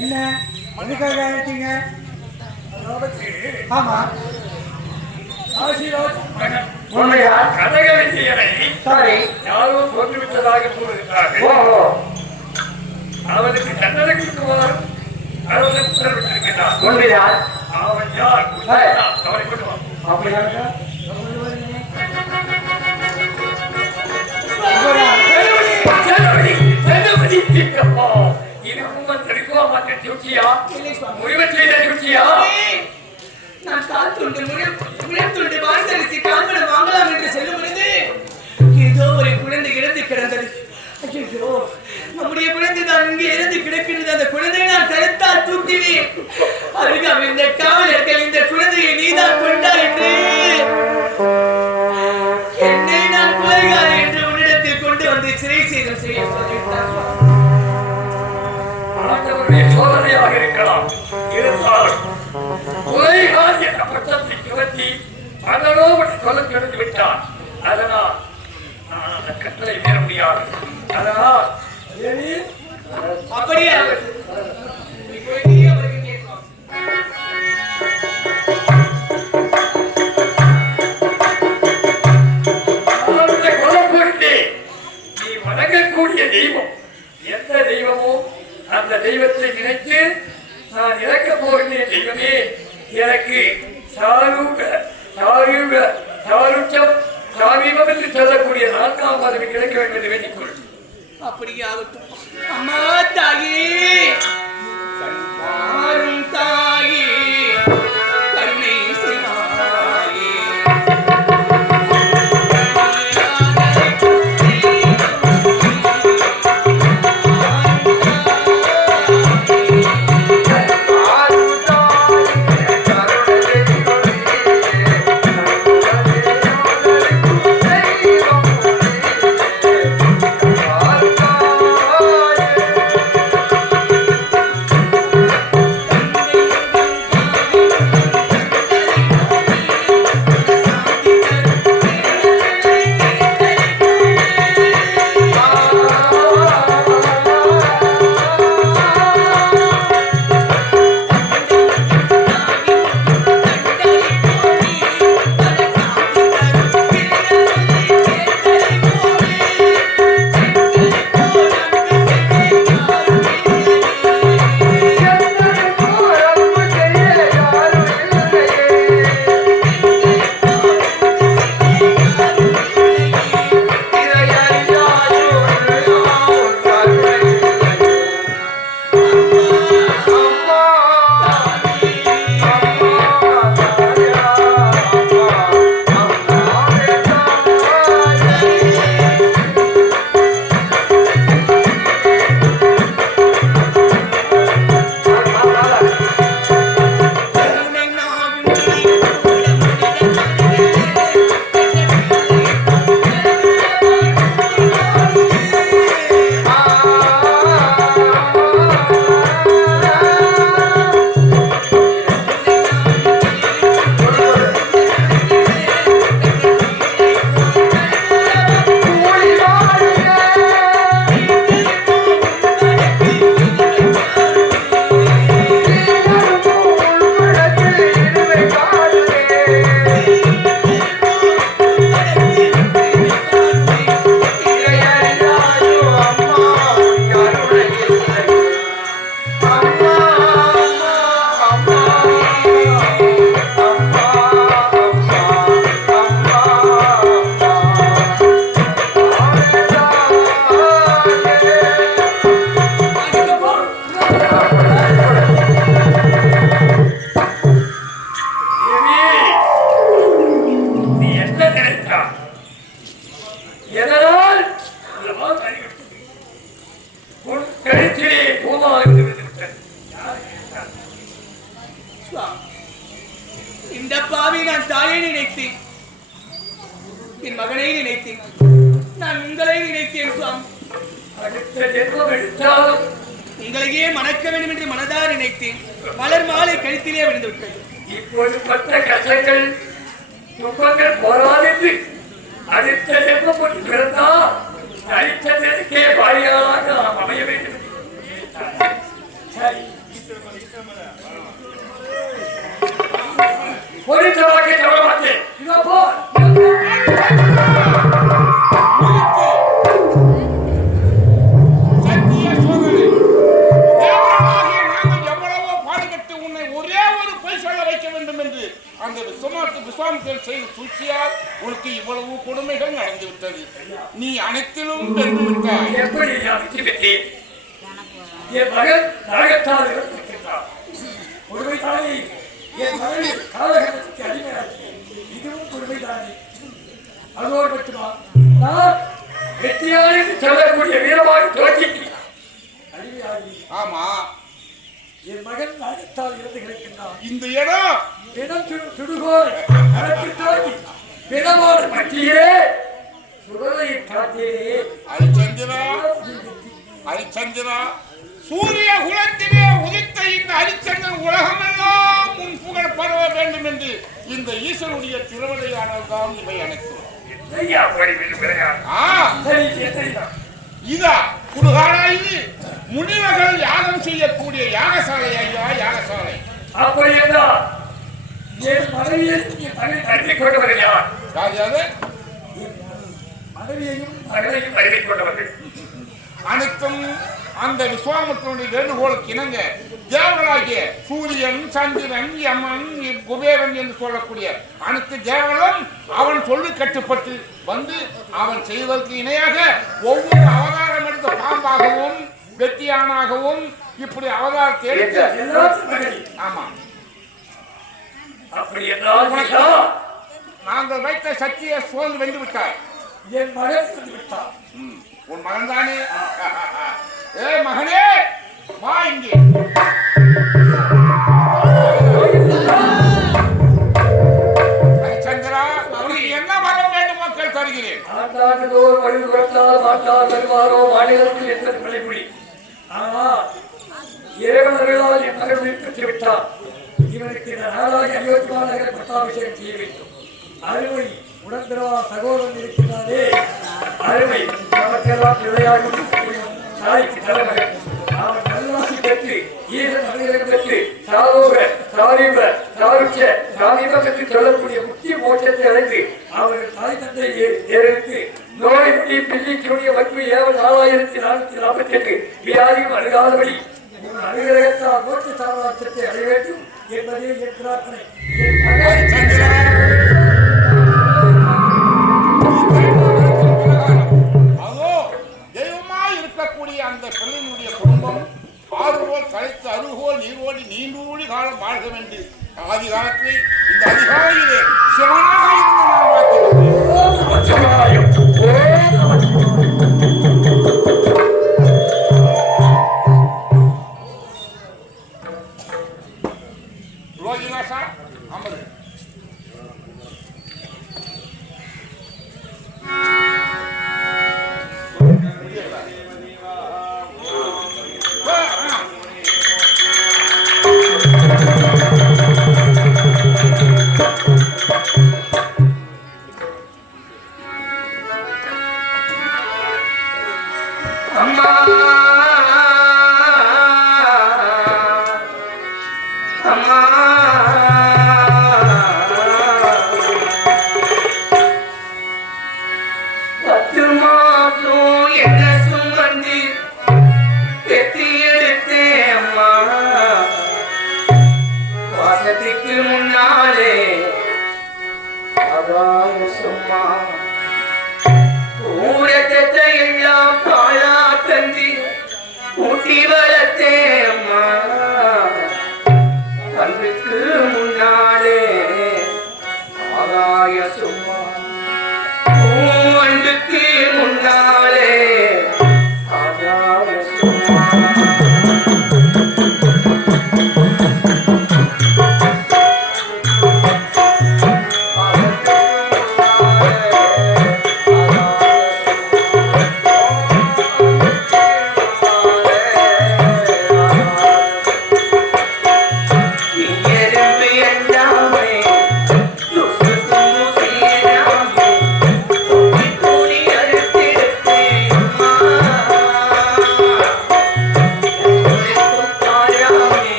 என்ன எதுக்காக அழைச்சீங்க? ஆமா, கனகவிஜயனை யாரோ தோற்றுவிட்டதாக கூறுகிறார்கள். அவனுக்கு தண்டனை கொடுக்குமாறு உத்தரவிட்டிருக்கிறார். அவன் யார்? அவரை கொண்டு வா. நான் காத்துண்டு முயற்துண்டு வாய்த்தரிசி கால்மணம் வாங்கலாம் என்று செல்லும் பொழுது ஏதோ ஒரு குழந்தை இறந்து கிடந்தது. ஐயோ, நம்முடைய குழந்தை தான் இங்கே இறந்து கிடக்கிறது. அந்த குழந்தையை நான் கருத்தால் தூக்கினேன். அருகாமல் இந்த காவலர்கள் இந்த குழந்தையை நீதான் கொண்டார் என்று என்னை நான் கொலைகாரன் என்று உன்னிடத்தில் கொண்டு வந்து சிறை செய்தல் செய்ய சொல்லிவிட்டார். சோதனையாக இருக்கலாம். இருந்தாலும் கொலைகாரி என்ற பட்டத்தை சுவத்தி அதனோடு சொல்ல தெரிந்து விட்டார். அதனால் நான் அந்த கட்டளை மீற முடியாது. அதனால் அப்படியே நீ வணங்கக்கூடிய தெய்வம் எந்த தெய்வமோ அந்த தெய்வத்தை நினைத்து நான் இறக்க போகிறேன். தெய்வமே, எனக்கு சாரீபம் என்று சொல்லக்கூடிய 4ஆம் பதவி கிடைக்க வேண்டும் என்று வேண்டிக் கொள். அப்படியே ஆகட்டும். அம்மா தாயே, தாயே கருணை செய்வாயே. இந்த பாவி நான் தாயை நினைத்தேன், என் மகனை நினைத்தேன், நான் உங்களை நினைத்தேன் சுவாமி. உங்களையே மணக்க வேண்டும் என்று மனதார நினைத்தேன். மலர் மாலை கழுத்திலே விழுந்து விட்டது. இப்போது பட்ட கஷ்டங்கள் துன்பங்கள் போராடித்து அடுத்த ஜென்மம் பிறந்தா அடித்ததற்கே பாரியாக வந்து விட்டது. நீ அனைத்திலும் வென்று விட்டாய். எப்படி நான் வெற்றி பெற்றேன்? என் மகன் நாகத்தால் இறந்திருக்கின்றான். கொடுமைதானே என் மகனை காலகட்டத்துக்கு அடிமையாக்கி, இதுவும் கொடுமைதானே. அதோடு மட்டுமா நான் வெற்றியாளி சொல்லக்கூடிய வீரமாக தோற்றிக்கு அடிமையாகி ஆமா, என் மகன் நாகத்தால் இறந்து கிடக்கின்றான். இந்த இடம் பிணம் சுடுகோல் நடத்தி தாக்கி பிணமான பற்றியே சுடலையை காத்தேனே. ஹரிச்சந்திரா, ஹரிச்சந்திரா, சூரிய குலத்திலே உதித்த இந்த ஹரிச்சந்திரன் உலகமெல்லாம் உன் புகழ் பரவ வேண்டும் என்று இந்த ஈஸ்வருடைய திருவடையானல் தான் இவை அனைத்தும். இதா குறுகாலா இது முனிவர்கள் யாகம் செய்யக்கூடிய யாகசாலை ஐயா, யாகசாலை. அப்படி என்றால் என் மனைவியை அறிவிக் கொண்டவர்கள் யார்? மனைவியையும் மகளையும் அறிவிக் கொண்டவர்கள் அனைத்தும் அந்த விஸ்வாமித்திரனுடைய வேண்டுகோளுக்கு இணங்க தேவர்களாகிய சூரியன், சந்திரன், யமன், குபேரன் என்று சொல்லக்கூடிய அனைத்து தேவர்களும் அவன் சொல்லு கட்டுப்பட்டு வந்து அவன் செய்வதற்கு இணையாக ஒவ்வொரு அவதாரம் எடுத்த பாம்பாகவும் வெட்டியானாகவும் இப்படி அவதாரத்தை எடுத்து ஆமா. அப்படி என்றால் நாங்கள் வைத்த சக்தியை சோர்ந்து வென்று விட்டார். என் மகன் வந்து விட்டார். உன் மகன் தானே? ஏ மகனே, வா இங்கே. ஹரிச்சந்திரா, உனக்கு என்ன வரம் வேண்டும் மக்கள் தருகிறேன். ஆண்டாண்டுதோறும் வழிவு கொடுத்தால் மாட்டார் வருவாரோ மாநிலத்தில் என்பது விளைபுரி. ஆனால் ஏவலர்களால் என் மகன் பெற்று விட்டார். இவனுக்கு இந்த நாளாக அயோத்தியா நகர் பட்டாபிஷேகம் செய்ய வேண்டும். அருமை உடன்பிறவா சகோதரன் இருக்கிறாரே, அருமை நமக்கெல்லாம் பிள்ளையாகும் தாய்க்கு தலைமகன். அவன் நல்லாசி பெற்று ஈசன் அனுகிரகம் பெற்று சாரோக சாரீப சாருட்ச சாமீப பெற்று சொல்லக்கூடிய முக்கிய மோட்சத்தை அடைந்து அவர்கள் தாய் தந்தை ஏறித்து நோய் முடி பில்லி சுனிய வன்பு ஏவல் 4448 வியாதியும் அணுகாதபடி அனுகிரகத்தால் மோட்ச சாமராட்சத்தை அடைய வேண்டும் என்பதே என் பிரார்த்தனை. ஹரிச்சந்திரா